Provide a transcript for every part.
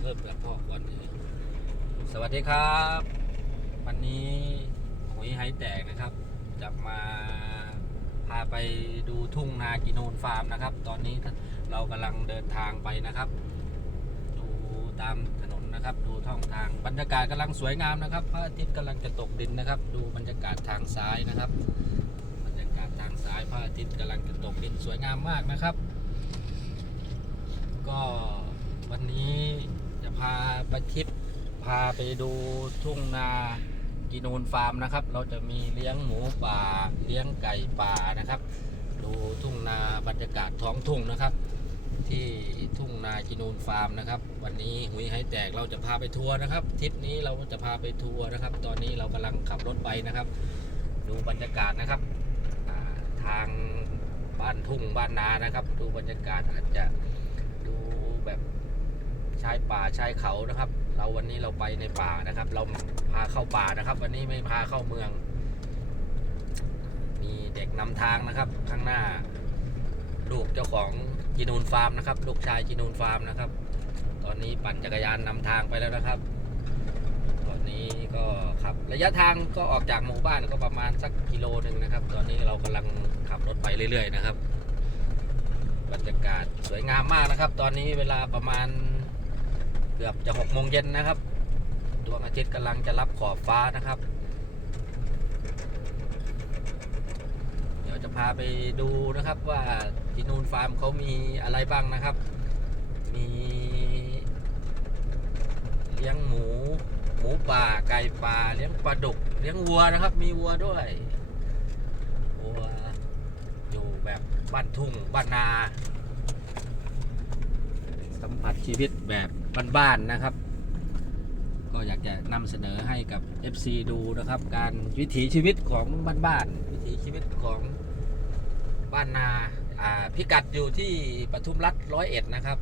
เพิ่มกับพ่อก่อนเลยสวัสดีครับ วันนี้หุยไฮแตกนะครับ จะมาพาไปดูทุ่งนากินูนฟาร์มนะครับ ตอนนี้เรากำลังเดินทางไปนะครับ ดูตามถนนนะครับ ดูท่องทางบรรยากาศกำลังสวยงามนะครับพระอาทิตย์กำลังจะตกดินนะครับ ดูบรรยากาศทางซ้ายนะครับ บรรยากาศทางซ้ายพระอาทิตย์กำลังจะตกดินสวยงามมากนะครับ ก็ วันนี้จะพาไปทิปพาไปดูทุ่งนากินูนฟาร์มนะครับ เราจะมีเลี้ยงหมูป่าเลี้ยงไก่ป่านะครับ ดูทุ่งนาบรรยากาศท้องทุ่งนะครับ ที่ทุ่งนากินูนฟาร์มนะครับ วันนี้หุยให้แตกเราจะพาไปทัวร์นะครับทริปนี้เราจะพาไปทัวร์นะครับ ตอนนี้เรากำลังขับรถไปนะครับ ดูบรรยากาศนะครับทางบ้านทุ่งบ้านนานะครับ ดูบรรยากาศอาจจะดูแบบ ชายป่าชายเขานะครับ เราวันนี้เราไปในป่านะครับ เราพาเข้าป่านะครับ วันนี้ไม่พาเข้าเมือง มีเด็กนำทางนะครับ ข้างหน้า ลูกเจ้าของจีนูนฟาร์มนะครับ ลูกชายจีนูนฟาร์มนะครับ ตอนนี้ปั่นจักรยานนำทางไปแล้วนะครับ ตอนนี้ก็ขับระยะทางก็ออกจากหมู่บ้านก็ประมาณสักกิโลหนึ่งนะครับ ตอนนี้เรากำลังขับรถไปเรื่อย ๆ นะครับบรรยากาศสวยงามมากนะครับ ตอนนี้เวลาประมาณ เกือบจะหกโมงเย็นนะครับ ดวงอาทิตย์กำลังจะรับขอบฟ้านะครับ เดี๋ยวจะพาไปดูนะครับว่าที่นูนฟาร์มเขามีอะไรบ้างนะครับ มีเลี้ยงหมู หมูป่าไก่ป่าเลี้ยงปลาดุก เลี้ยงวัวนะครับ มีวัวด้วยวัวอยู่แบบบ้านทุ่งบ้านนา สัมผัสชีวิตแบบ บ้านๆนะครับ ก็อยากจะนำเสนอให้กับ FC ดูนะครับ การวิถีชีวิตของบ้านๆวิถีชีวิตของบ้านนาอ่าพิกัดอยู่ที่ปทุมรัฐร้อยเอ็ดนะครับ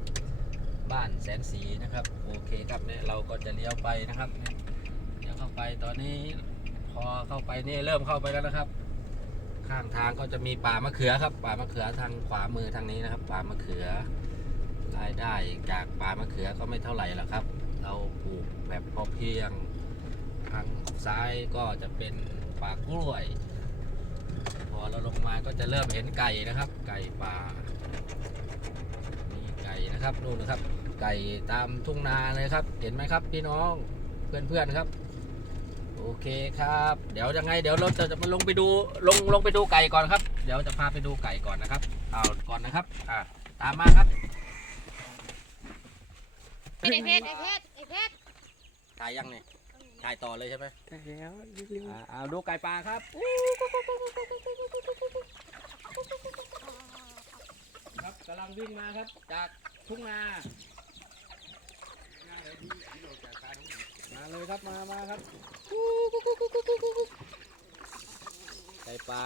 บ้านแสนสีนะครับโอเคครับเนี่ยเราก็จะเลี้ยวไปนะครับเนี่ยเดี๋ยวเข้าไปตอนนี้พอเข้าไปนี่เริ่มเข้าไปแล้วนะครับ ข้างทางก็จะมีป่ามะเขือครับ ป่ามะเขือทางขวามือทางนี้นะครับ ป่ามะเขือ รายได้จากป่ามะเขือก็ไม่เท่าไหร่หรอกครับ เราปลูกแบบพอเพียง ทางซ้ายก็จะเป็นป่ากล้วย พอเราลงมาก็จะเริ่มเห็นไก่นะครับ ไก่ป่ามีไก่นะครับนู่นนะครับ ไก่ตามทุ่งนาเลยครับ เห็นไหมครับ พี่น้องเพื่อนๆครับ โอเคครับ เดี๋ยวยังไง เดี๋ยวเราจะจะมาลงไปดูลงลงไปดูไก่ก่อนครับ เดี๋ยวจะพาไปดูไก่ก่อนนะครับเอาก่อนนะครับอ่าตามมาครับ ไอเพชรไอเพชรไอเพชรถ่ายยังเนี่ยถ่ายต่อเลยใช่ไหมได้แล้วเร็วอ่าเอาดูไก่ป่าครับครับกำลังวิ่งมาครับ จากทุ่งนามาเลยครับมามาครับไก่ป่า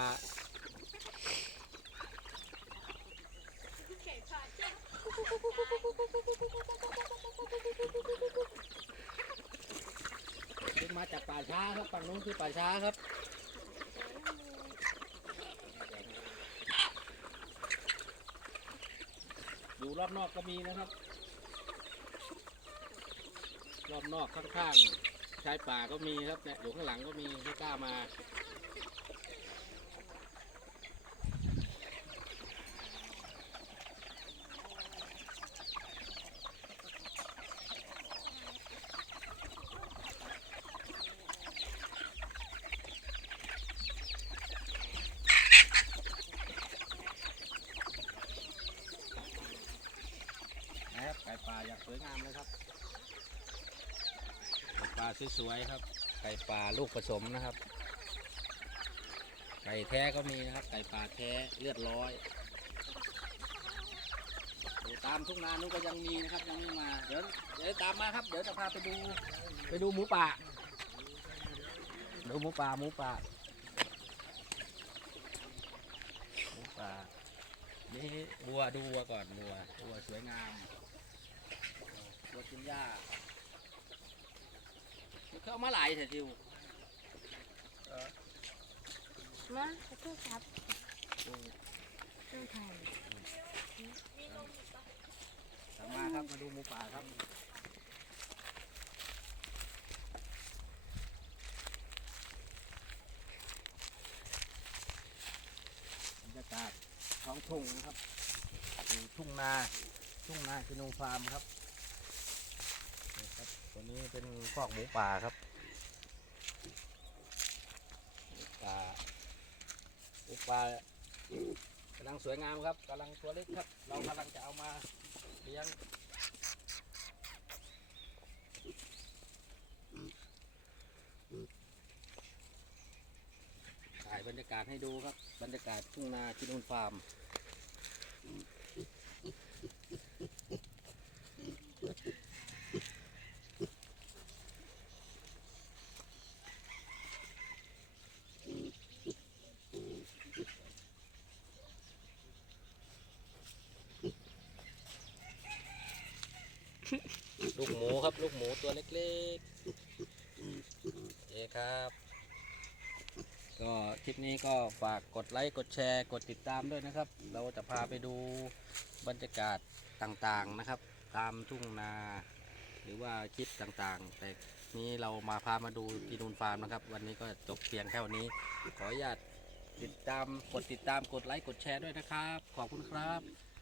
วิ่งมาจากป่า ช้าครับฝั่งนู้นคือป่าช้าครับอยู่รอบนอกก็มีนะครับ รอบนอกข้างๆชายป่าก็มีครับเนี่ยอยู่ข้างหลังก็มีที่กล้ามา ก่ป่าอย่างสวยงามเลยครับไก่ป่าสวยๆครับ ไก่ป่าลูกผสมนะครับ ไก่แท้ก็มีนะครับ ไก่ป่าแท้เลือดร้อยตามทุ่งนานู้นก็ยังมีนะครับยังไม่มาเดี๋ยวเดี๋ยวตามมาครับเดี๋ยวจะพาไปดูไปดูหมูป่าดูหมูป่าหมูป่าหมูป่านี่วัวดูวัวก่อนวัววัวสวยงาม วกินย่าเขาเอามาหลายแต่ทิวมาขอโทษครับเจ้าตามมาครับมาดูหมูป่าครับบรรยากาศของทุ่งนะครับ ทุ่งนา ทุ่งนาคือโนฟาร์มครับ ตัวนี้เป็นคอกหมูป่าครับหมูป่าหมูป่ากำลังสวยงามครับกำลังตัวเล็กครับ เรากำลังจะเอามาเลี้ยงถ่ายบรรยากาศให้ดูครับ บรรยากาศทุ่งนาชิโนฟาร์ม ลูกหมูครับ ลูกหมูตัวเล็กๆเอครับ ก็คลิปนี้ก็ฝากกดไลค์กดแชร์กดติดตามด้วยนะครับ เราจะพาไปดูบรรยากาศต่างๆนะครับ ตามทุ่งนา หรือว่าคลิปต่างๆ แต่นี้เรามาพามาดูที่นูนฟาร์มนะครับ วันนี้ก็จบเพียงแค่วันนี้ ขออนุญาตติดตามกดติดตามกดไลค์กดแชร์ด้วยนะครับ ขอบคุณครับ